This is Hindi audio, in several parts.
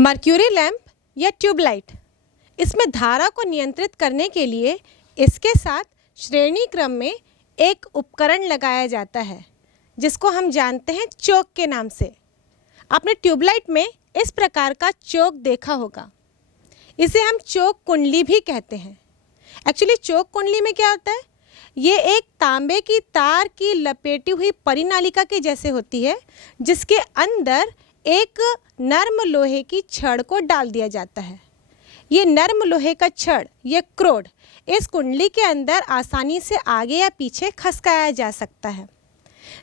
मर्क्यूरी लैंप या ट्यूबलाइट, इसमें धारा को नियंत्रित करने के लिए इसके साथ श्रेणी क्रम में एक उपकरण लगाया जाता है जिसको हम जानते हैं चोक के नाम से। आपने ट्यूबलाइट में इस प्रकार का चोक देखा होगा। इसे हम चोक कुंडली भी कहते हैं। एक्चुअली चोक कुंडली में क्या होता है, ये एक तांबे की तार की लपेटी हुई परिनालिका के जैसे होती है जिसके अंदर एक नर्म लोहे की छड़ को डाल दिया जाता है। ये नर्म लोहे का छड़, ये क्रोड, इस कुंडली के अंदर आसानी से आगे या पीछे खसकाया जा सकता है।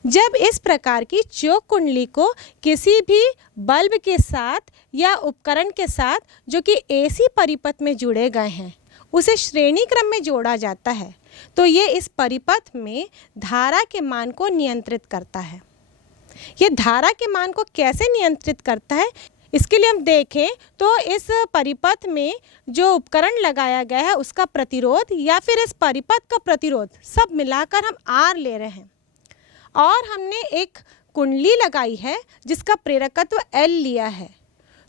जब इस प्रकार की चोक कुंडली को किसी भी बल्ब के साथ या उपकरण के साथ जो कि एसी परिपथ में जुड़े गए हैं उसे श्रेणी क्रम में जोड़ा जाता है तो ये इस परिपथ में धारा के मान को नियंत्रित करता है। ये धारा के मान को कैसे नियंत्रित करता है, इसके लिए हम देखें तो इस परिपथ में जो उपकरण लगाया गया है उसका प्रतिरोध या फिर इस परिपथ का प्रतिरोध सब मिलाकर हम R ले रहे हैं और हमने एक कुंडली लगाई है जिसका प्रेरकत्व L लिया है।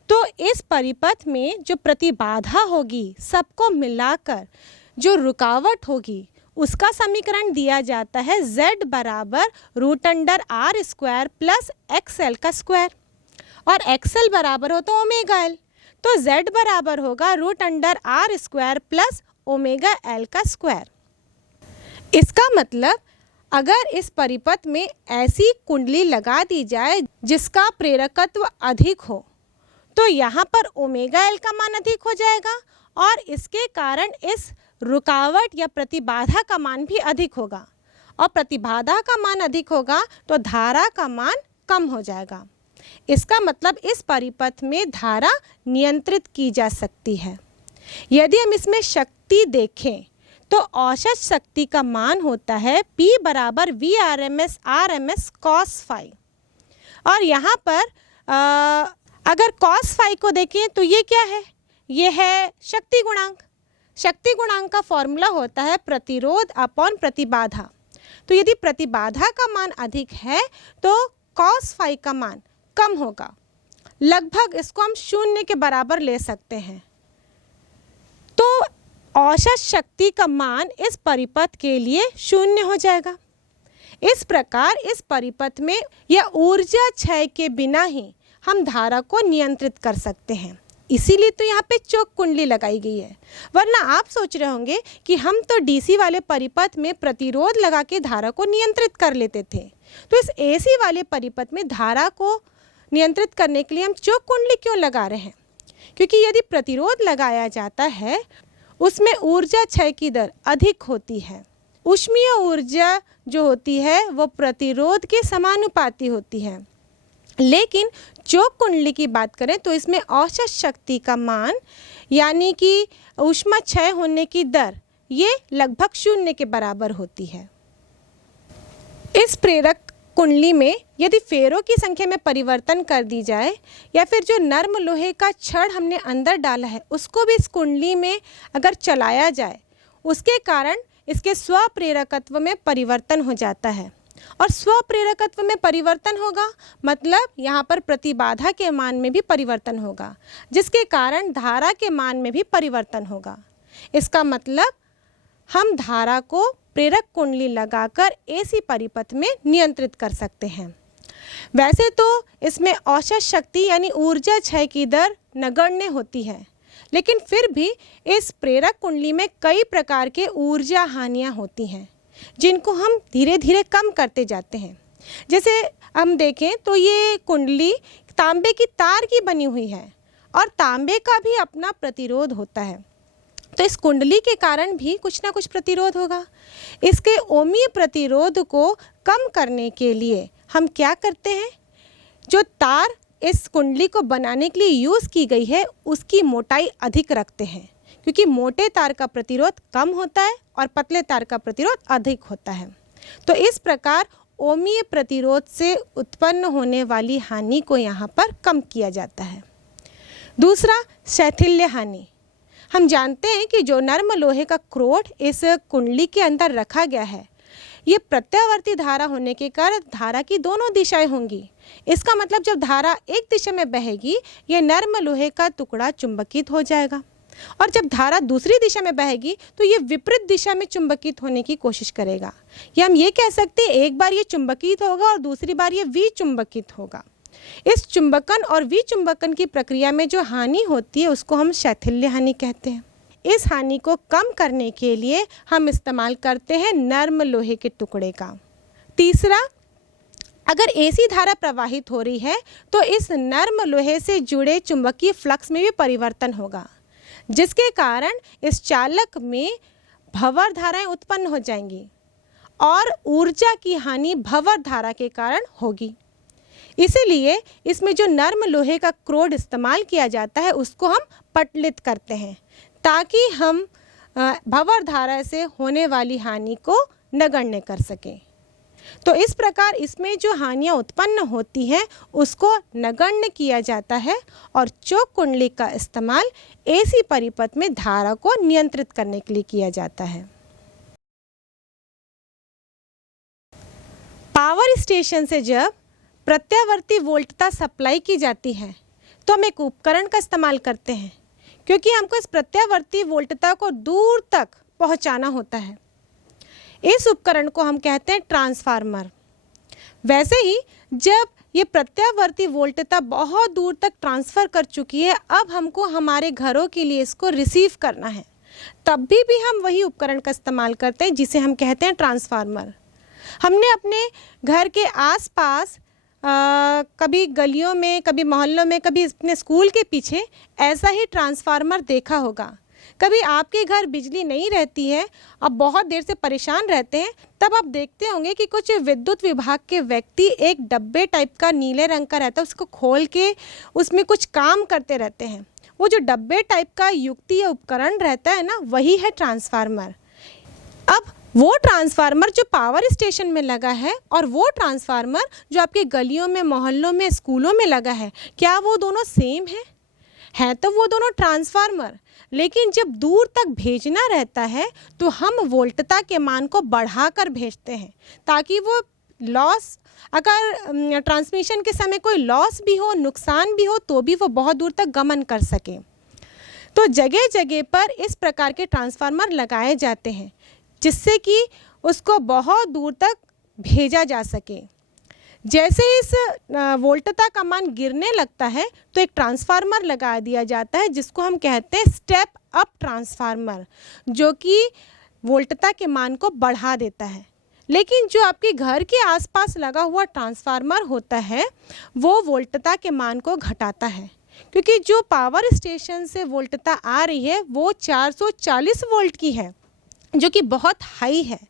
तो इस परिपथ में जो प्रतिबाधा होगी सबको मिलाकर जो रुकावट होगी उसका समीकरण दिया जाता है Z बराबर √R² प्लस XL का स्क्वायर, और XL बराबर हो तो ओमेगा L, तो Z बराबर होगा √R² प्लस ओमेगा L का स्क्वायर। इसका मतलब अगर इस परिपथ में ऐसी कुंडली लगा दी जाए जिसका प्रेरकत्व अधिक हो तो यहाँ पर ओमेगा L का मान अधिक हो जाएगा और इसके कारण इस रुकावट या प्रतिबाधा का मान भी अधिक होगा, और प्रतिबाधा का मान अधिक होगा तो धारा का मान कम हो जाएगा। इसका मतलब इस परिपथ में धारा नियंत्रित की जा सकती है। यदि हम इसमें शक्ति देखें तो औसत शक्ति का मान होता है P बराबर VRMS RMS cos फाई, और यहाँ पर अगर cos फाई को देखें तो ये क्या है, ये है शक्ति गुणांक। शक्ति गुणांक का फॉर्मूला होता है प्रतिरोध अपॉन प्रतिबाधा। तो यदि प्रतिबाधा का मान अधिक है तो cos फाई का मान कम होगा, लगभग इसको हम 0 के बराबर ले सकते हैं। तो औसत शक्ति का मान इस परिपथ के लिए 0 हो जाएगा। इस प्रकार इस परिपथ में या ऊर्जा क्षय के बिना ही हम धारा को नियंत्रित कर सकते हैं। इसीलिए तो यहाँ पे चोक कुंडली लगाई गई है, वरना आप सोच रहे होंगे कि हम तो डीसी वाले परिपथ में प्रतिरोध लगा के धारा को नियंत्रित कर लेते थे, तो इस एसी वाले परिपथ में धारा को नियंत्रित करने के लिए हम चोक कुंडली क्यों लगा रहे हैं? क्योंकि यदि प्रतिरोध लगाया जाता है उसमें ऊर्जा क्षय की दर अधिक होती है। ऊष्मीय ऊर्जा जो होती है वो प्रतिरोध के समानुपाती होती है, लेकिन चोक कुंडली की बात करें तो इसमें औसत शक्ति का मान यानी कि ऊष्मा क्षय होने की दर ये लगभग 0 के बराबर होती है। इस प्रेरक कुंडली में यदि फेरों की संख्या में परिवर्तन कर दी जाए या फिर जो नर्म लोहे का छड़ हमने अंदर डाला है उसको भी इस कुंडली में अगर चलाया जाए उसके कारण इसके स्वप्रेरकत्व में परिवर्तन हो जाता है, और स्वप्रेरकत्व में परिवर्तन होगा मतलब यहाँ पर प्रतिबाधा के मान में भी परिवर्तन होगा जिसके कारण धारा के मान में भी परिवर्तन होगा। इसका मतलब हम धारा को प्रेरक कुंडली लगाकर एसी परिपथ में नियंत्रित कर सकते हैं। वैसे तो इसमें औसत शक्ति यानी ऊर्जा क्षय की दर नगण्य होती है, लेकिन फिर भी इस प्रेरक कुंडली में कई प्रकार के ऊर्जा हानियाँ होती हैं जिनको हम धीरे धीरे कम करते जाते हैं। जैसे हम देखें तो ये कुंडली तांबे की तार की बनी हुई है और तांबे का भी अपना प्रतिरोध होता है, तो इस कुंडली के कारण भी कुछ ना कुछ प्रतिरोध होगा। इसके ओमीय प्रतिरोध को कम करने के लिए हम क्या करते हैं, जो तार इस कुंडली को बनाने के लिए यूज़ की गई है उसकी मोटाई अधिक रखते हैं, क्योंकि मोटे तार का प्रतिरोध कम होता है और पतले तार का प्रतिरोध अधिक होता है। तो इस प्रकार ओमीय प्रतिरोध से उत्पन्न होने वाली हानि को यहाँ पर कम किया जाता है। दूसरा, शैथिल्य हानि। हम जानते हैं कि जो नर्म लोहे का क्रोड इस कुंडली के अंदर रखा गया है ये प्रत्यावर्ती धारा होने के कारण धारा की दोनों दिशाएं होंगी, इसका मतलब जब धारा एक दिशा में बहेगी, ये नर्म लोहे का टुकड़ा चुंबकित हो जाएगा, और जब धारा दूसरी दिशा में बहेगी तो ये विपरीत दिशा में चुंबकित होने की कोशिश करेगा। या हम ये कह सकते हैं एक बार ये चुंबकित होगा और दूसरी बार ये विचुंबकित होगा। इस चुंबकन और विचुंबकन की प्रक्रिया में जो हानि होती है उसको हम शैथिल्य हानि कहते हैं। इस हानि को कम करने के लिए हम इस्तेमाल करते हैं नर्म लोहे के टुकड़े का। तीसरा, अगर एसी धारा प्रवाहित हो रही है तो इस नर्म लोहे से जुड़े चुंबकीय फ्लक्स में भी परिवर्तन होगा, जिसके कारण इस चालक में भंवर धाराएं उत्पन्न हो जाएंगी और ऊर्जा की हानि भंवर धारा के कारण होगी। इसीलिए इसमें जो नर्म लोहे का क्रोड इस्तेमाल किया जाता है उसको हम पटलित करते हैं, ताकि हम भंवर धारा से होने वाली हानि को नगण्य कर सकें। तो इस प्रकार इसमें जो हानियां उत्पन्न होती हैं उसको नगण्य किया जाता है और चोक कुंडली का इस्तेमाल एसी परिपथ में धारा को नियंत्रित करने के लिए किया जाता है। पावर स्टेशन से जब प्रत्यावर्ती वोल्टता सप्लाई की जाती है तो हम एक उपकरण का इस्तेमाल करते हैं, क्योंकि हमको इस प्रत्यावर्ती वोल्टता को दूर तक पहुंचाना होता है। इस उपकरण को हम कहते हैं ट्रांसफार्मर। वैसे ही जब ये प्रत्यावर्ती वोल्टता बहुत दूर तक ट्रांसफ़र कर चुकी है, अब हमको हमारे घरों के लिए इसको रिसीव करना है, तब भी हम वही उपकरण का इस्तेमाल करते हैं जिसे हम कहते हैं ट्रांसफार्मर। हमने अपने घर के आसपास कभी गलियों में, कभी मोहल्लों में, कभी अपने स्कूल के पीछे ऐसा ही ट्रांसफार्मर देखा होगा। कभी आपके घर बिजली नहीं रहती है, आप बहुत देर से परेशान रहते हैं, तब आप देखते होंगे कि कुछ विद्युत विभाग के व्यक्ति एक डब्बे टाइप का नीले रंग का रहता है, उसको खोल के उसमें कुछ काम करते रहते हैं। वो जो डब्बे टाइप का युक्ति या उपकरण रहता है ना, वही है ट्रांसफार्मर। अब वो ट्रांसफार्मर जो पावर स्टेशन में लगा है और वो ट्रांसफार्मर जो आपके गलियों में, मोहल्लों में, स्कूलों में लगा है, क्या वो दोनों सेम है तो वो दोनों ट्रांसफार्मर, लेकिन जब दूर तक भेजना रहता है तो हम वोल्टता के मान को बढ़ाकर भेजते हैं, ताकि वो लॉस, अगर ट्रांसमिशन के समय कोई लॉस भी हो, नुकसान भी हो, तो भी वो बहुत दूर तक गमन कर सके। तो जगह जगह पर इस प्रकार के ट्रांसफार्मर लगाए जाते हैं, जिससे कि उसको बहुत दूर तक भेजा जा सके। जैसे इस वोल्टता का मान गिरने लगता है तो एक ट्रांसफार्मर लगा दिया जाता है, जिसको हम कहते हैं स्टेप अप ट्रांसफार्मर, जो कि वोल्टता के मान को बढ़ा देता है। लेकिन जो आपके घर के आसपास लगा हुआ ट्रांसफार्मर होता है वो वोल्टता के मान को घटाता है, क्योंकि जो पावर स्टेशन से वोल्टता आ रही है वो 440 वोल्ट की है, जो कि बहुत हाई है।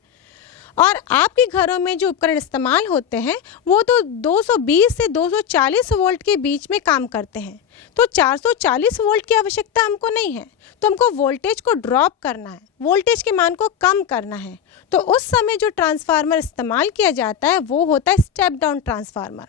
और आपके घरों में जो उपकरण इस्तेमाल होते हैं वो तो 220 से 240 वोल्ट के बीच में काम करते हैं। तो 440 वोल्ट की आवश्यकता हमको नहीं है, तो हमको वोल्टेज को ड्रॉप करना है, वोल्टेज के मान को कम करना है। तो उस समय जो ट्रांसफार्मर इस्तेमाल किया जाता है वो होता है स्टेप डाउन ट्रांसफार्मर।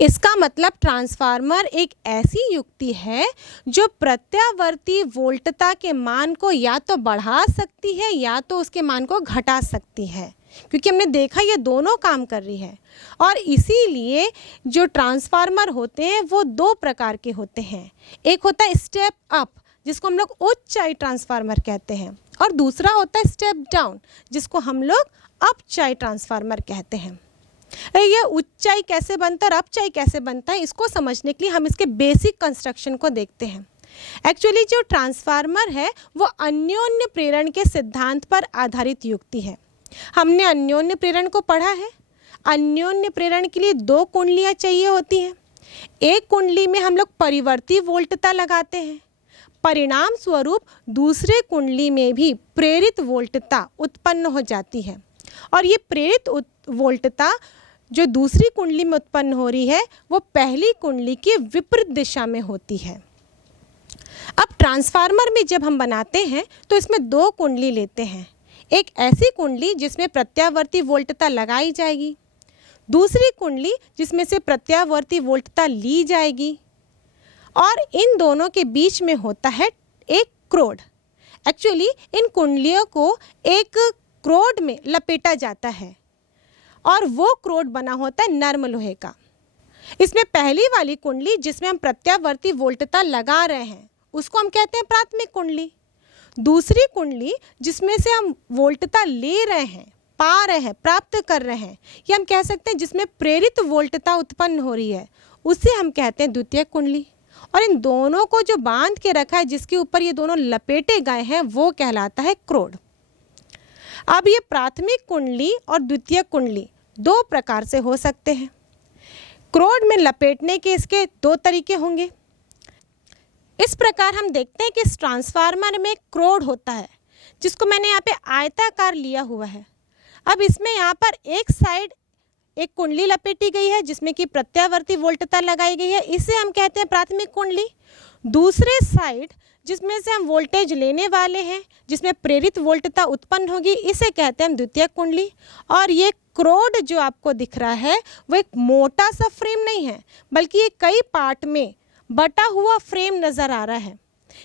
इसका मतलब ट्रांसफार्मर एक ऐसी युक्ति है जो प्रत्यावर्ती वोल्टता के मान को या तो बढ़ा सकती है या तो उसके मान को घटा सकती है, क्योंकि हमने देखा ये दोनों काम कर रही है। और इसीलिए जो ट्रांसफार्मर होते हैं वो दो प्रकार के होते हैं। एक होता है स्टेप अप, जिसको हम लोग उच्चाई ट्रांसफार्मर कहते हैं, और दूसरा होता है स्टेप डाउन, जिसको हम लोग अपचाई ट्रांसफार्मर कहते हैं। यह उच्चाई कैसे बनता है और अपचाई कैसे बनता है, इसको समझने के लिए हम इसके बेसिक कंस्ट्रक्शन को देखते हैं। एक्चुअली जो ट्रांसफार्मर है वो अन्योन्य प्रेरण के सिद्धांत पर आधारित युक्ति है। हमने अन्योन्य प्रेरण को पढ़ा है। अन्योन्य प्रेरण के लिए दो कुंडलियाँ चाहिए होती हैं। एक कुंडली में हम लोग परिवर्ती वोल्टता लगाते हैं, परिणाम स्वरूप दूसरे कुंडली में भी प्रेरित वोल्टता उत्पन्न हो जाती है, और ये प्रेरित वोल्टता जो दूसरी कुंडली में उत्पन्न हो रही है वो पहली कुंडली की विपरीत दिशा में होती है। अब ट्रांसफार्मर में जब हम बनाते हैं तो इसमें दो कुंडली लेते हैं। एक ऐसी कुंडली जिसमें प्रत्यावर्ती वोल्टता लगाई जाएगी, दूसरी कुंडली जिसमें से प्रत्यावर्ती वोल्टता ली जाएगी, और इन दोनों के बीच में होता है एक क्रोड। एक्चुअली इन कुंडलियों को एक क्रोड में लपेटा जाता है और वो क्रोड बना होता है नर्म लोहे का। इसमें पहली वाली कुंडली जिसमें हम प्रत्यावर्ती वोल्टता लगा रहे हैं उसको हम कहते हैं प्राथमिक कुंडली। दूसरी कुंडली जिसमें से हम वोल्टता ले रहे हैं, पा रहे हैं, प्राप्त कर रहे हैं, या हम कह सकते हैं जिसमें प्रेरित वोल्टता उत्पन्न हो रही है, उसे हम कहते हैं द्वितीयक कुंडली। और इन दोनों को जो बांध के रखा है, जिसके ऊपर ये दोनों लपेटे गए हैं, वो कहलाता है क्रोड। अब ये प्राथमिक कुंडली और द्वितीयक कुंडली दो प्रकार से हो सकते हैं। क्रोड में लपेटने के इसके दो तरीके होंगे। इस प्रकार हम देखते हैं कि इस ट्रांसफार्मर में क्रोड होता है, जिसको मैंने यहाँ पे आयताकार लिया हुआ है। अब इसमें यहाँ पर एक साइड एक कुंडली लपेटी गई है जिसमें कि प्रत्यावर्ती वोल्टता लगाई गई है, इसे हम कहते हैं प्राथमिक कुंडली। दूसरे साइड जिसमें से हम वोल्टेज लेने वाले हैं, जिसमें प्रेरित वोल्टता उत्पन्न होगी, इसे कहते हैं हम द्वितीयक कुंडली। और ये क्रोड जो आपको दिख रहा है वो एक मोटा सा फ्रेम नहीं है, बल्कि ये कई पार्ट में बटा हुआ फ्रेम नज़र आ रहा है।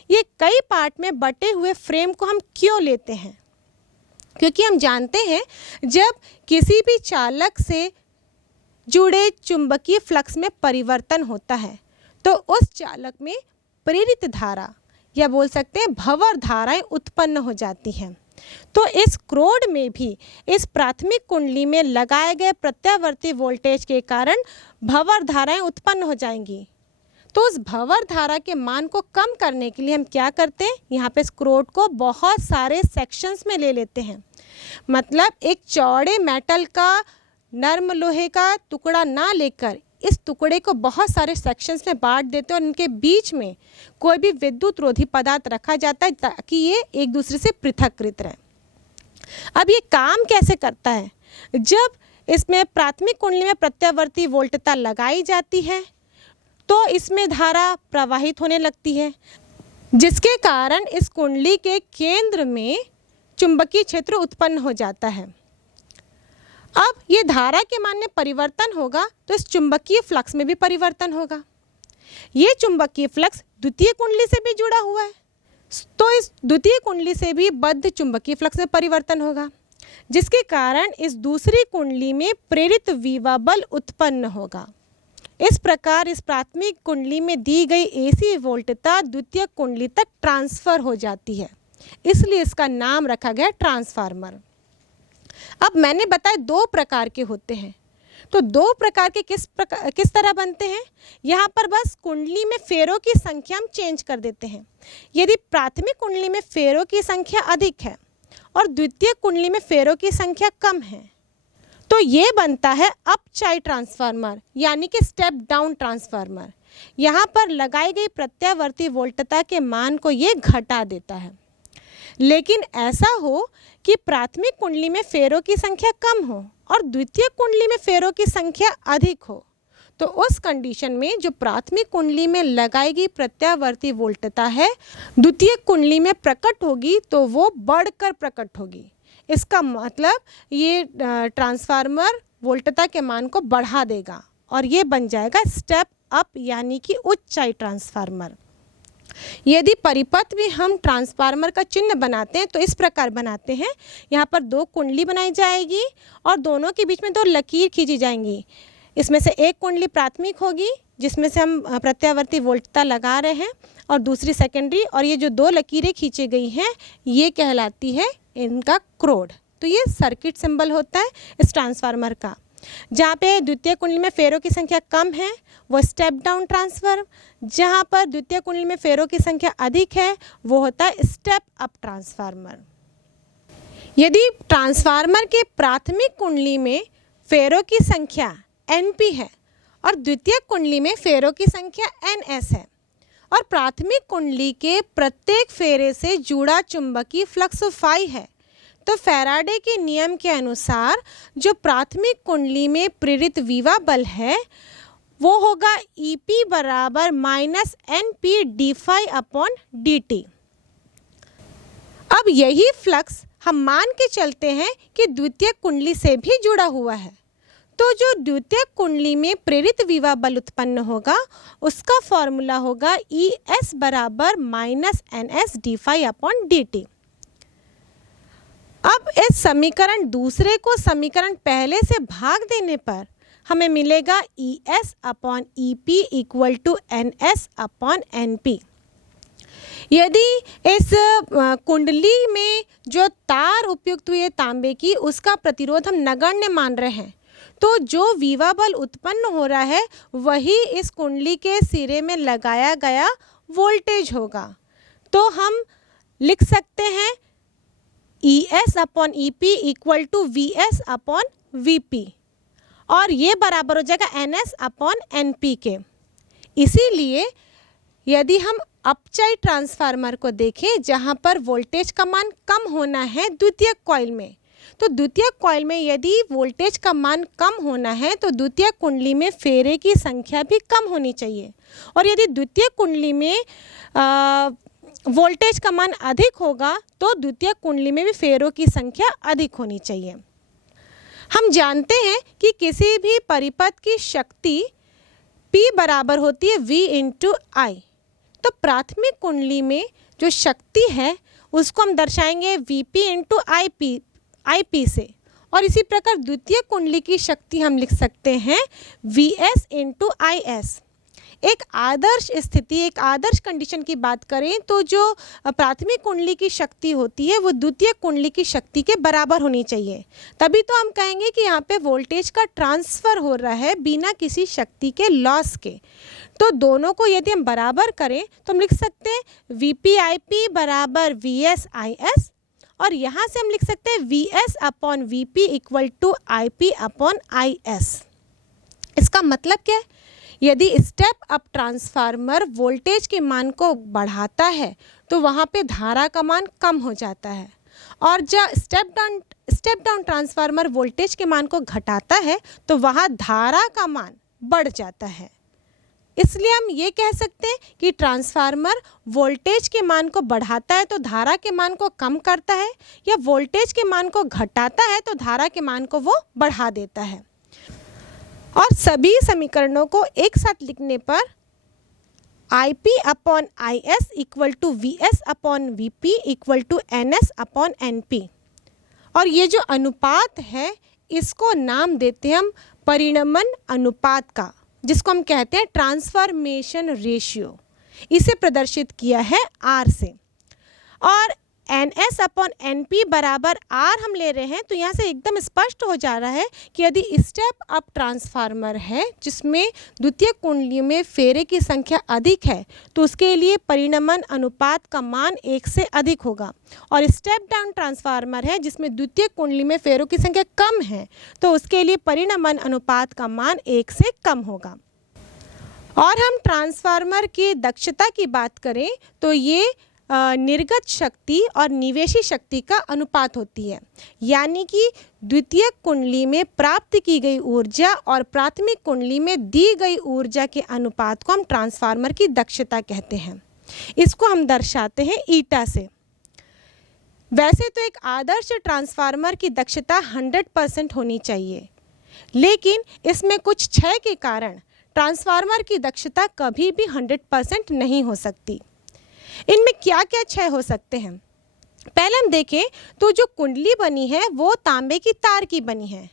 ये कई पार्ट में बटे हुए फ्रेम को हम क्यों लेते हैं? क्योंकि हम जानते हैं जब किसी भी चालक से जुड़े चुंबकीय फ्लक्स में परिवर्तन होता है तो उस चालक में प्रेरित धारा या बोल सकते हैं भंवर धाराएं उत्पन्न हो जाती हैं। तो इस क्रोड में भी इस प्राथमिक कुंडली में लगाए गए प्रत्यावर्ती वोल्टेज के कारण भंवर धाराएं उत्पन्न हो जाएंगी। तो उस भंवर धारा के मान को कम करने के लिए हम क्या करते हैं, यहाँ पे इस क्रोड को बहुत सारे सेक्शंस में ले लेते हैं। मतलब एक चौड़े मेटल का, नर्म लोहे का टुकड़ा ना लेकर इस टुकड़े को बहुत सारे सेक्शंस में बांट देते हैं और इनके बीच में कोई भी विद्युत रोधी पदार्थ रखा जाता है ताकि ये एक दूसरे से पृथककृत रहे। अब ये काम कैसे करता है? जब इसमें प्राथमिक कुंडली में प्रत्यावर्ती वोल्टता लगाई जाती है तो इसमें धारा प्रवाहित होने लगती है, जिसके कारण इस कुंडली के केंद्र में चुंबकीय क्षेत्र उत्पन्न हो जाता है। अब ये धारा के मान में परिवर्तन होगा तो इस चुंबकीय फ्लक्स में भी परिवर्तन होगा। ये चुंबकीय फ्लक्स द्वितीय कुंडली से भी जुड़ा हुआ है, तो इस द्वितीय कुंडली से भी बद्ध चुंबकीय फ्लक्स में परिवर्तन होगा, जिसके कारण इस दूसरी कुंडली में प्रेरित विभव बल उत्पन्न होगा। इस प्रकार इस प्राथमिक कुंडली में दी गई एसी वोल्टता द्वितीय कुंडली तक ट्रांसफर हो जाती है, इसलिए इसका नाम रखा गया ट्रांसफार्मर। अब मैंने बताया दो प्रकार के होते हैं, तो दो प्रकार के किस तरह बनते हैं? यहाँ पर बस कुंडली में फेरों की संख्या हम चेंज कर देते हैं। यदि प्राथमिक कुंडली में फेरों की संख्या अधिक है और द्वितीय कुंडली में फेरों की संख्या कम है तो ये बनता है अपचाई ट्रांसफार्मर, यानी कि स्टेप डाउन ट्रांसफार्मर। यहाँ पर लगाई गई प्रत्यावर्ती वोल्टता के मान को ये घटा देता है। लेकिन ऐसा हो कि प्राथमिक कुंडली में फेरों की संख्या कम हो और द्वितीय कुंडली में फेरों की संख्या अधिक हो, तो उस कंडीशन में जो प्राथमिक कुंडली में लगाई गई प्रत्यावर्ती वोल्टता है द्वितीय कुंडली में प्रकट होगी तो वो बढ़कर प्रकट होगी। इसका मतलब ये ट्रांसफार्मर वोल्टता के मान को बढ़ा देगा और ये बन जाएगा स्टेप अप, यानी कि उच्चाई ट्रांसफार्मर। यदि परिपथ में हम ट्रांसफार्मर का चिन्ह बनाते हैं तो इस प्रकार बनाते हैं। यहाँ पर दो कुंडली बनाई जाएगी और दोनों के बीच में दो लकीर खींची जाएंगी। इसमें से एक कुंडली प्राथमिक होगी जिसमें से हम प्रत्यावर्ती वोल्टता लगा रहे हैं और दूसरी सेकेंडरी, और ये जो दो लकीरें खींची गई हैं ये कहलाती है इनका क्रोड। तो ये सर्किट सिंबल होता है इस ट्रांसफार्मर का। जहाँ पे द्वितीय कुंडली में फेरों की संख्या कम है वो स्टेप डाउन ट्रांसफार्मर, जहाँ पर द्वितीय कुंडली में फेरों की संख्या अधिक है वो होता है स्टेप अप ट्रांसफार्मर। यदि ट्रांसफार्मर के प्राथमिक कुंडली में फेरों की संख्या NP है और द्वितीय कुंडली में फेरों की संख्या NS है और प्राथमिक कुंडली के प्रत्येक फेरे से जुड़ा चुंबकीय फ्लक्स फाई है, तो फैराडे के नियम के अनुसार जो प्राथमिक कुंडली में प्रेरित विभव बल है वो होगा EP बराबर -NP d∅/dt। अब यही फ्लक्स हम मान के चलते हैं कि द्वितीय कुंडली से भी जुड़ा हुआ है, तो जो द्वितीय कुंडली में प्रेरित विभव बल उत्पन्न होगा उसका फॉर्मूला होगा ES बराबर -NS d∅/dt। अब इस समीकरण दूसरे को समीकरण पहले से भाग देने पर हमें मिलेगा ES upon EP equal to NS upon NP। यदि इस कुंडली में जो तार उपयुक्त हुई है तांबे की, उसका प्रतिरोध हम नगण्य मान रहे हैं, तो जो विभव बल उत्पन्न हो रहा है वही इस कुंडली के सिरे में लगाया गया वोल्टेज होगा। तो हम लिख सकते हैं ES upon EP equal to VS upon VP, और ये बराबर हो जाएगा NS अपॉन NP के। इसीलिए यदि हम अपचय ट्रांसफार्मर को देखें जहां पर वोल्टेज का मान कम होना है द्वितीयक कॉइल में, तो द्वितीयक कॉइल में यदि वोल्टेज का मान कम होना है तो द्वितीयक कुंडली में फेरे की संख्या भी कम होनी चाहिए, और यदि द्वितीयक कुंडली में वोल्टेज का मान अधिक होगा तो द्वितीयक कुंडली में भी फेरों की संख्या अधिक होनी चाहिए। हम जानते हैं कि किसी भी परिपथ की शक्ति P बराबर होती है V इंटू आई। तो प्राथमिक कुंडली में जो शक्ति है उसको हम दर्शाएंगे VP इंटू IP से, और इसी प्रकार द्वितीय कुंडली की शक्ति हम लिख सकते हैं VS इंटू IS। एक आदर्श स्थिति, एक आदर्श कंडीशन की बात करें तो जो प्राथमिक कुंडली की शक्ति होती है वो द्वितीय कुंडली की शक्ति के बराबर होनी चाहिए, तभी तो हम कहेंगे कि यहाँ पे वोल्टेज का ट्रांसफ़र हो रहा है बिना किसी शक्ति के लॉस के। तो दोनों को यदि हम बराबर करें तो हम लिख सकते हैं VP/IP बराबर VS/IS, और यहाँ से हम लिख सकते हैं VS upon VP equal to IP upon IS। इसका मतलब क्या है? यदि स्टेप अप ट्रांसफार्मर वोल्टेज के मान को बढ़ाता है तो वहाँ पे धारा का मान कम हो जाता है, और जब स्टेप डाउन ट्रांसफार्मर वोल्टेज के मान को घटाता है तो वहाँ धारा का मान बढ़ जाता है। इसलिए हम ये कह सकते हैं कि ट्रांसफार्मर वोल्टेज के मान को बढ़ाता है तो धारा के मान को कम करता है, या वोल्टेज के मान को घटाता है तो धारा के मान को वो बढ़ा देता है। और सभी समीकरणों को एक साथ लिखने पर IP upon IS equal to VS upon VP equal to NS upon NP, और ये जो अनुपात है इसको नाम देते हैं हम परिणमन अनुपात का, जिसको हम कहते हैं ट्रांसफॉर्मेशन रेशियो। इसे प्रदर्शित किया है R से, और NS अपॉन NP बराबर R हम ले रहे हैं, तो यहाँ से एकदम स्पष्ट हो जा रहा है कि यदि स्टेप अप ट्रांसफार्मर है जिसमें द्वितीय कुंडली में फेरे की संख्या अधिक है तो उसके लिए परिणमन अनुपात का मान 1 से अधिक होगा, और स्टेप डाउन ट्रांसफार्मर है जिसमें द्वितीय कुंडली में फेरों की संख्या कम है तो उसके लिए परिणमन अनुपात का मान 1 से कम होगा। और हम ट्रांसफार्मर की दक्षता की बात करें तो ये निर्गत शक्ति और निवेशी शक्ति का अनुपात होती है, यानी कि द्वितीय कुंडली में प्राप्त की गई ऊर्जा और प्राथमिक कुंडली में दी गई ऊर्जा के अनुपात को हम ट्रांसफार्मर की दक्षता कहते हैं। इसको हम दर्शाते हैं ईटा से। वैसे तो एक आदर्श ट्रांसफार्मर की दक्षता 100% होनी चाहिए, लेकिन इसमें कुछ क्षय के कारण ट्रांसफार्मर की दक्षता कभी भी 100% नहीं हो सकती। इनमें क्या क्या क्षय हो सकते हैं? पहले हम देखें तो जो कुंडली बनी है वो तांबे की तार की बनी है।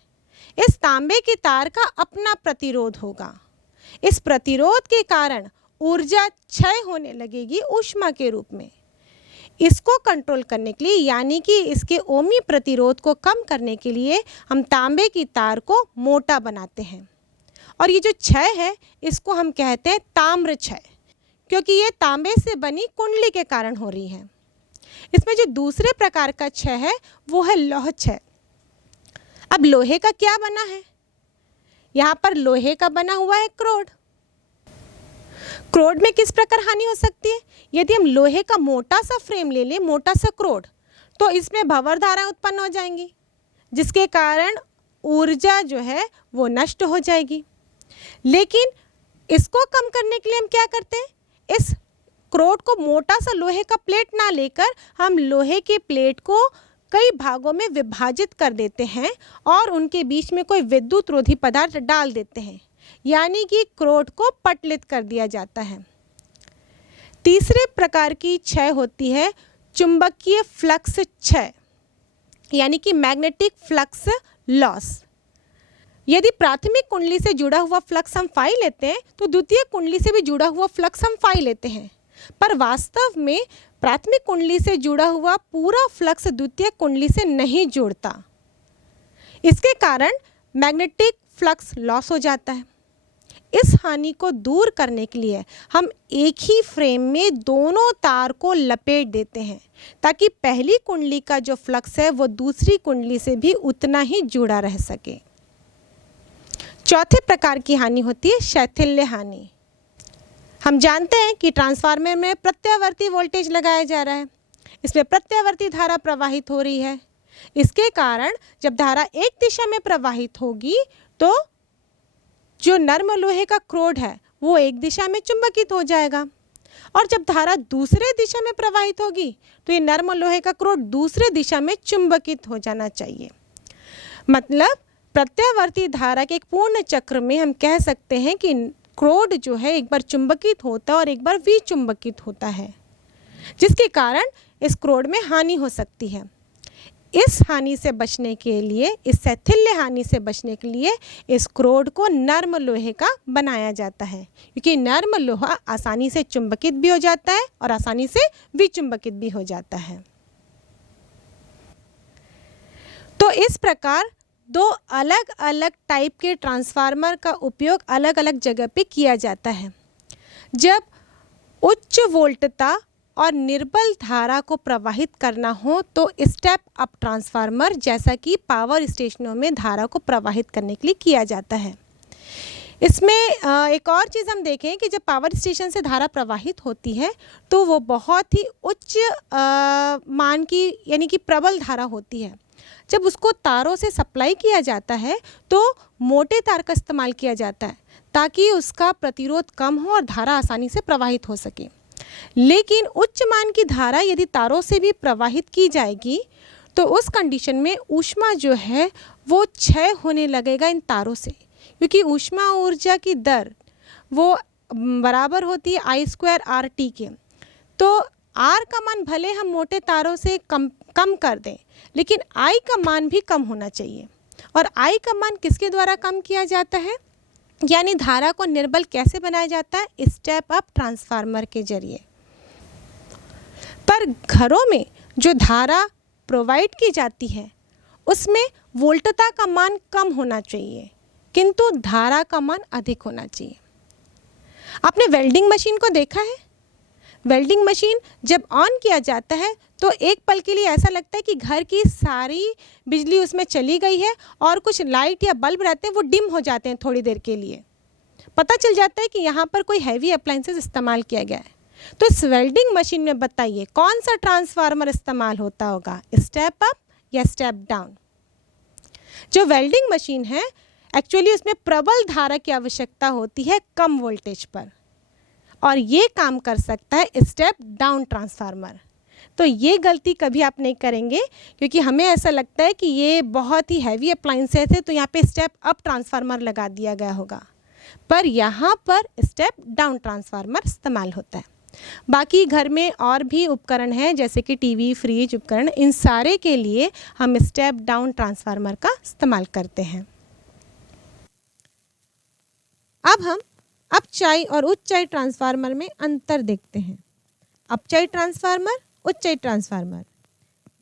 इस तांबे की तार का अपना प्रतिरोध होगा। इस प्रतिरोध के कारण ऊर्जा क्षय होने लगेगी ऊष्मा के रूप में। इसको कंट्रोल करने के लिए, यानी कि इसके ओमी प्रतिरोध को कम करने के लिए हम तांबे की तार को मोटा बनाते हैं, और ये जो क्षय है इसको हम कहते हैं ताम्र क्षय, क्योंकि ये तांबे से बनी कुंडली के कारण हो रही है। इसमें जो दूसरे प्रकार का क्षय है वो है लौह क्षय। अब लोहे का क्या बना है? यहाँ पर लोहे का बना हुआ है क्रोड। क्रोड में किस प्रकार हानि हो सकती है? यदि हम लोहे का मोटा सा फ्रेम ले लें, मोटा सा क्रोड, तो इसमें भंवर धारा उत्पन्न हो जाएंगी, जिसके कारण ऊर्जा जो है वो नष्ट हो जाएगी। लेकिन इसको कम करने के लिए हम क्या करते हैं? इस क्रोड को मोटा सा लोहे का प्लेट ना लेकर हम लोहे के प्लेट को कई भागों में विभाजित कर देते हैं और उनके बीच में कोई विद्युत रोधी पदार्थ डाल देते हैं, यानी कि क्रोड को पटलित कर दिया जाता है। तीसरे प्रकार की क्षय होती है चुंबकीय फ्लक्स क्षय, यानी कि मैग्नेटिक फ्लक्स लॉस। यदि प्राथमिक कुंडली से जुड़ा हुआ फ्लक्स हम फाई लेते हैं तो द्वितीयक कुंडली से भी जुड़ा हुआ फ्लक्स हम फाई लेते हैं, पर वास्तव में प्राथमिक कुंडली से जुड़ा हुआ पूरा फ्लक्स द्वितीयक कुंडली से नहीं जुड़ता। इसके कारण मैग्नेटिक फ्लक्स लॉस हो जाता है। इस हानि को दूर करने के लिए हम एक ही फ्रेम में दोनों तार को लपेट देते हैं ताकि पहली कुंडली का जो फ्लक्स है वो दूसरी कुंडली से भी उतना ही जुड़ा रह सके। चौथे प्रकार की हानि होती है शैथिल्य हानि। हम जानते हैं कि ट्रांसफार्मर में प्रत्यावर्ती वोल्टेज लगाया जा रहा है, इसमें प्रत्यावर्ती धारा प्रवाहित हो रही है। इसके कारण जब धारा एक दिशा में प्रवाहित होगी तो जो नर्म लोहे का क्रोड है वो एक दिशा में चुंबकित हो जाएगा, और जब धारा दूसरे दिशा में प्रवाहित होगी तो ये नर्म लोहे का क्रोड दूसरे दिशा में चुंबकित हो जाना चाहिए। मतलब प्रत्यावर्ती धारा के एक पूर्ण चक्र में हम कह सकते हैं कि क्रोड जो है एक बार चुंबकित होता है और एक बार विचुंबकित होता है, जिसके कारण इस क्रोड में हानि हो सकती है। इस हानि से बचने के लिए, इस शैथिल्य हानि से बचने के लिए इस क्रोड को नर्म लोहे का बनाया जाता है, क्योंकि नर्म लोहा आसानी से चुंबकित भी हो जाता है और आसानी से विचुंबकित भी हो जाता है। तो इस प्रकार दो अलग अलग टाइप के ट्रांसफार्मर का उपयोग अलग अलग जगह पे किया जाता है। जब उच्च वोल्टता और निर्बल धारा को प्रवाहित करना हो तो स्टेप अप ट्रांसफार्मर जैसा कि पावर स्टेशनों में धारा को प्रवाहित करने के लिए किया जाता है। इसमें एक और चीज़ हम देखें कि जब पावर स्टेशन से धारा प्रवाहित होती है तो वो बहुत ही उच्च मान की यानी कि प्रबल धारा होती है। जब उसको तारों से सप्लाई किया जाता है तो मोटे तार का इस्तेमाल किया जाता है ताकि उसका प्रतिरोध कम हो और धारा आसानी से प्रवाहित हो सके। लेकिन उच्च मान की धारा यदि तारों से भी प्रवाहित की जाएगी तो उस कंडीशन में ऊष्मा जो है वो क्षय होने लगेगा इन तारों से, क्योंकि ऊष्मा ऊर्जा की दर वो बराबर होती है I²RT के। तो R का मान भले हम मोटे तारों से कम कर दें, लेकिन I का मान भी कम होना चाहिए। और I का मान किसके द्वारा कम किया जाता है, यानी धारा को निर्बल कैसे बनाया जाता है, स्टेप अप ट्रांसफार्मर के जरिए। पर घरों में जो धारा प्रोवाइड की जाती है उसमें वोल्टता का मान कम होना चाहिए किंतु धारा का मान अधिक होना चाहिए। आपने वेल्डिंग मशीन को देखा है? वेल्डिंग मशीन जब ऑन किया जाता है तो एक पल के लिए ऐसा लगता है कि घर की सारी बिजली उसमें चली गई है और कुछ लाइट या बल्ब रहते हैं वो डिम हो जाते हैं थोड़ी देर के लिए। पता चल जाता है कि यहाँ पर कोई हैवी अप्लायंसेस इस्तेमाल किया गया है। तो इस वेल्डिंग मशीन में बताइए कौन सा ट्रांसफार्मर इस्तेमाल होता होगा, स्टेप अप या स्टेप डाउन? जो वेल्डिंग मशीन है एक्चुअली उसमें प्रबल धारा की आवश्यकता होती है कम वोल्टेज पर, और ये काम कर सकता है स्टेप डाउन ट्रांसफार्मर। तो ये गलती कभी आप नहीं करेंगे, क्योंकि हमें ऐसा लगता है कि ये बहुत ही हैवी अप्लायंसेस है तो यहाँ पे स्टेप अप ट्रांसफार्मर लगा दिया गया होगा, पर यहाँ पर स्टेप डाउन ट्रांसफार्मर इस्तेमाल होता है। बाकी घर में और भी उपकरण हैं जैसे कि टीवी, फ्रिज उपकरण, इन सारे के लिए हम स्टेप डाउन ट्रांसफार्मर का इस्तेमाल करते हैं। अब हम अपचाई और उच्चाई ट्रांसफार्मर में अंतर देखते हैं। अपचाई ट्रांसफार्मर, उच्चाई ट्रांसफार्मर,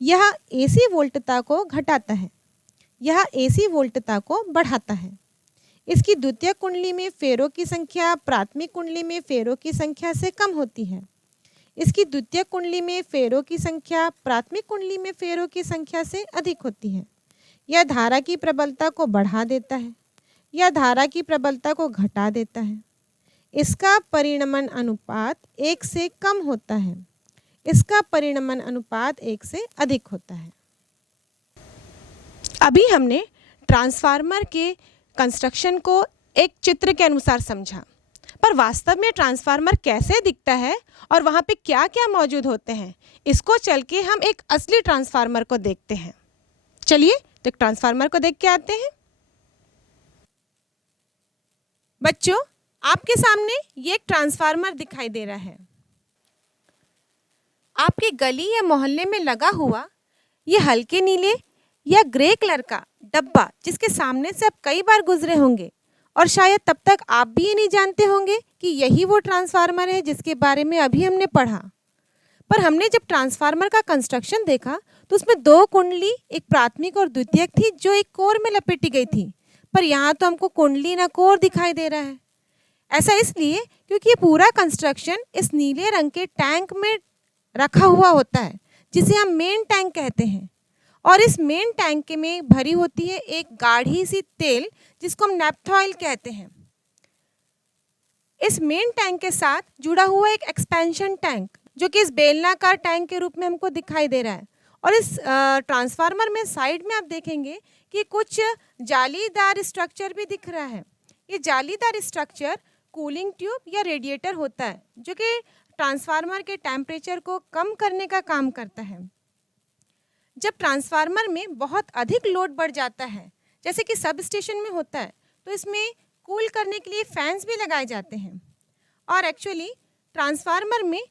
यह एसी वोल्टता को घटाता है, यह एसी वोल्टता को बढ़ाता है। इसकी द्वितीयक कुंडली में फेरों की संख्या प्राथमिक कुंडली में फेरों की संख्या से कम होती है। इसकी द्वितीयक कुंडली में फेरों की संख्या प्राथमिक कुंडली में फेरों की संख्या से अधिक होती है। यह धारा की प्रबलता को बढ़ा देता है या धारा की प्रबलता को घटा देता है। इसका परिणमन अनुपात 1 से कम होता है, इसका परिणमन अनुपात 1 से अधिक होता है। अभी हमने ट्रांसफार्मर के कंस्ट्रक्शन को एक चित्र के अनुसार समझा, पर वास्तव में ट्रांसफार्मर कैसे दिखता है और वहाँ पे क्या क्या मौजूद होते हैं, इसको चल के हम एक असली ट्रांसफार्मर को देखते हैं। चलिए तो एक ट्रांसफार्मर को देख के आते हैं। बच्चों, आपके सामने ये एक ट्रांसफार्मर दिखाई दे रहा है। आपके गली या मोहल्ले में लगा हुआ ये हल्के नीले या ग्रे कलर का डब्बा जिसके सामने से आप कई बार गुजरे होंगे और शायद तब तक आप भी ये नहीं जानते होंगे कि यही वो ट्रांसफार्मर है जिसके बारे में अभी हमने पढ़ा। पर हमने जब ट्रांसफार्मर का कंस्ट्रक्शन देखा तो उसमें दो कुंडली, एक प्राथमिक और द्वितीयक थी जो एक कोर में लपेटी गई थी। पर यहाँ तो हमको कुंडली ना कोर दिखाई दे रहा है। ऐसा इसलिए क्योंकि ये पूरा कंस्ट्रक्शन इस नीले रंग के टैंक में रखा हुआ होता है जिसे हम मेन टैंक कहते हैं। और इस मेन टैंक में भरी होती है एक गाढ़ी सी तेल जिसको हम नैप्था ऑयल कहते हैं। इस मेन टैंक के साथ जुड़ा हुआ एक एक्सपेंशन टैंक जो कि इस बेलनाकार टैंक के रूप में हमको दिखाई दे रहा है। और इस ट्रांसफार्मर में साइड में आप देखेंगे कि कुछ जालीदार स्ट्रक्चर भी दिख रहा है। ये जालीदार स्ट्रक्चर कूलिंग ट्यूब या रेडिएटर होता है जो कि ट्रांसफार्मर के टेम्परेचर को कम करने का काम करता है। जब ट्रांसफार्मर में बहुत अधिक लोड बढ़ जाता है, जैसे कि सब स्टेशन में होता है, तो इसमें कूल करने के लिए फैंस भी लगाए जाते हैं। और एक्चुअली ट्रांसफार्मर में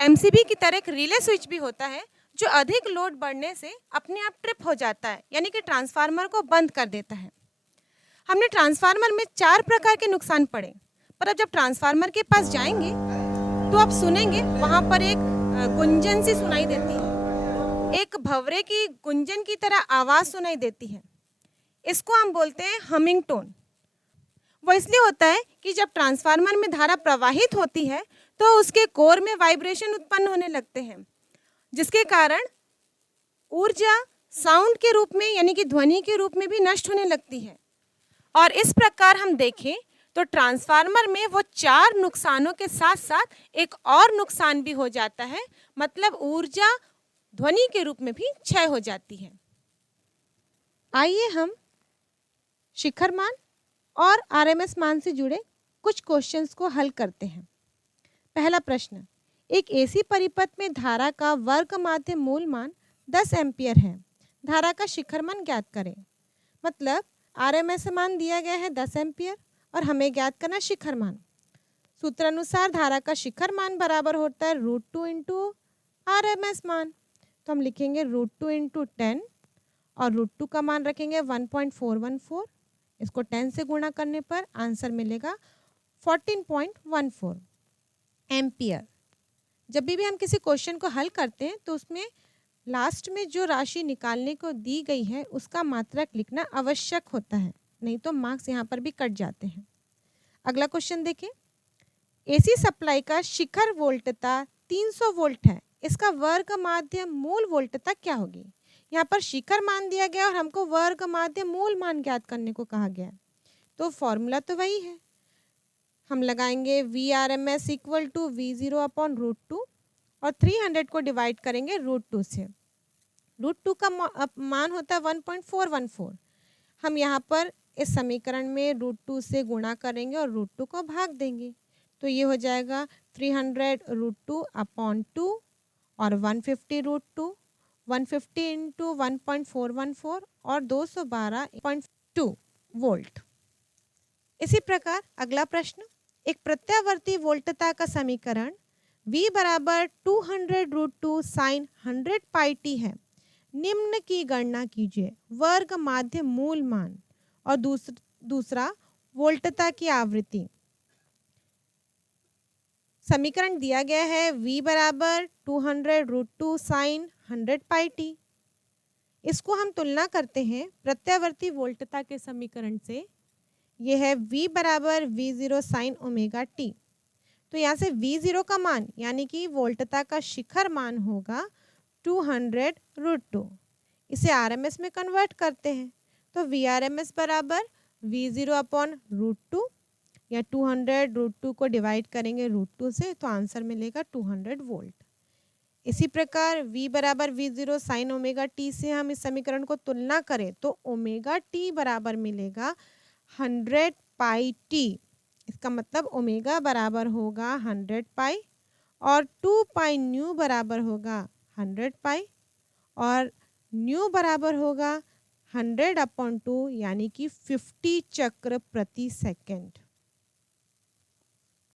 एमसीबी की तरह एक रिले स्विच भी होता है जो अधिक लोड बढ़ने से अपने आप ट्रिप हो जाता है, यानी कि ट्रांसफार्मर को बंद कर देता है। हमने ट्रांसफार्मर में 4 प्रकार के नुकसान पढ़े, पर अब जब ट्रांसफार्मर के पास जाएंगे तो आप सुनेंगे वहाँ पर एक गुंजन सी सुनाई देती है, एक भंवरे की गुंजन की तरह आवाज़ सुनाई देती है। इसको हम बोलते हैं हमिंग टोन। वो इसलिए होता है कि जब ट्रांसफार्मर में धारा प्रवाहित होती है तो उसके कोर में वाइब्रेशन उत्पन्न होने लगते हैं, जिसके कारण ऊर्जा साउंड के रूप में यानी कि ध्वनि के रूप में भी नष्ट होने लगती है। और इस प्रकार हम देखें तो ट्रांसफार्मर में वो 4 नुकसानों के साथ साथ एक और नुकसान भी हो जाता है, मतलब ऊर्जा ध्वनि के रूप में भी क्षय हो जाती है। आइए हम शिखर मान और आरएमएस मान से जुड़े कुछ क्वेश्चंस को हल करते हैं। पहला प्रश्न, एक एसी परिपथ में धारा का वर्ग माध्य मूल मान 10 एम्पियर है, धारा का शिखर मान ज्ञात करें। मतलब आरएमएस मान दिया गया है 10 एम्पियर और हमें ज्ञात करना शिखर मान। सूत्र अनुसार धारा का शिखर मान बराबर होता है √2 इंटू आरएमएस मान। तो हम लिखेंगे √2 इंटू 10 और √2 का मान रखेंगे 1.414। इसको 10 से गुणा करने पर आंसर मिलेगा 14.14 एम्पियर। जब भी हम किसी क्वेश्चन को हल करते हैं तो उसमें लास्ट में जो राशि निकालने को दी गई है उसका मात्रक लिखना आवश्यक होता है, नहीं तो मार्क्स यहाँ पर भी कट जाते हैं। अगला क्वेश्चन देखें। एसी सप्लाई का शिखर वोल्टता 300 वोल्ट है, इसका वर्ग माध्य मूल वोल्टता क्या होगी। यहाँ पर शिखर मान दिया गया और हमको वर्ग माध्य मूल मान ज्ञात करने को कहा गया, तो फॉर्मूला तो वही है। हम लगाएंगे VRMS equal to V0 upon √2 और 300 को डिवाइड करेंगे √2 से। √2 का मान होता है 1.414। हम यहाँ पर इस समीकरण में √2 से गुणा करेंगे और √2 को भाग देंगे, तो ये हो जाएगा 300 √2 अपॉन 2 और 150 √2, 150 इंटू 1.414 और 212.2 वोल्ट। इसी प्रकार अगला प्रश्न, एक प्रत्यावर्ती वोल्टता का समीकरण V बराबर 200 √2 साइन 100 पाई t है। निम्न की गणना कीजिए, वर्ग माध्य मूल मान और दूसरा वोल्टता की आवृत्ति। समीकरण दिया गया है V बराबर 200 √2 साइन 100 पाई t। इसको हम तुलना करते हैं प्रत्यावर्ती वोल्टता के समीकरण से। यह है V बराबर V0 साइन ओमेगा t। तो यहाँ से V0 का मान यानी कि वोल्टता का शिखर मान होगा 200 √2। इसे RMS में कन्वर्ट करते हैं तो VRMS बराबर V0 अपॉन √2 या 200 √2 को डिवाइड करेंगे √2 से, तो आंसर मिलेगा 200 वोल्ट। इसी प्रकार V बराबर V0 साइन ओमेगा t से हम इस समीकरण को तुलना करें तो ओमेगा t बराबर मिलेगा 100 पाई t। इसका मतलब ओमेगा बराबर होगा 100 पाई और 2 पाई न्यू बराबर होगा 100 पाई और न्यू बराबर होगा 100 अपॉन 2 यानी कि 50 चक्र प्रति सेकंड।